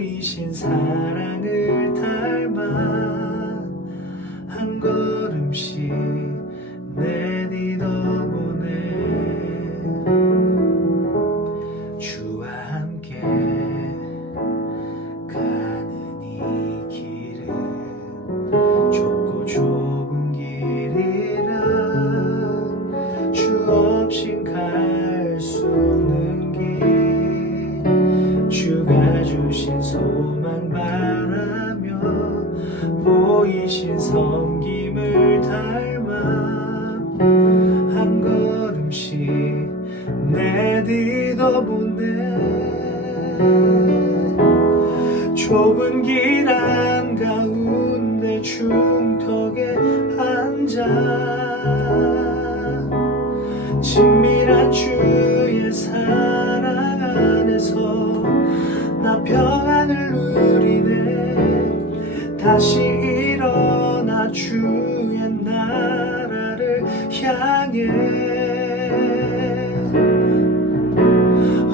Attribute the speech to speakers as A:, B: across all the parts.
A: 보이신 사랑을 보이신 섬김을 닮아 한 걸음씩 내딛어보네. 좁은 길 한가운데 중턱에 앉아 친밀한 주의 사랑 안에서 나 평안을 누리네. 다시 주의 나라를 향해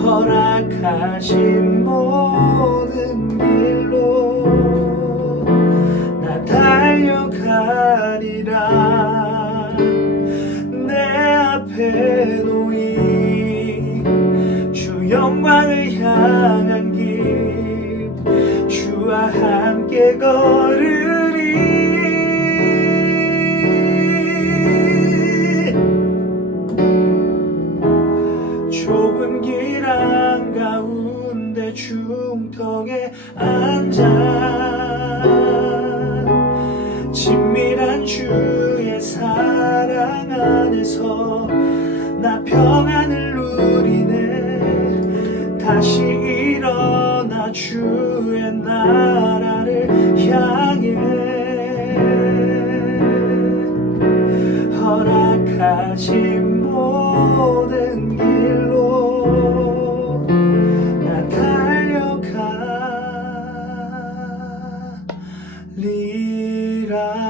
A: 허락하신 모든 길로 나 달려가리라. 내 앞에 놓인 주 영광을 향한 길 주와 함께 걸으 한가운데 중턱에 앉아. 친밀한 주의 사랑 안에서 나 평안을 누리네. 다시 일어나 주의 나라를 향해. 허락하신 모든 lira.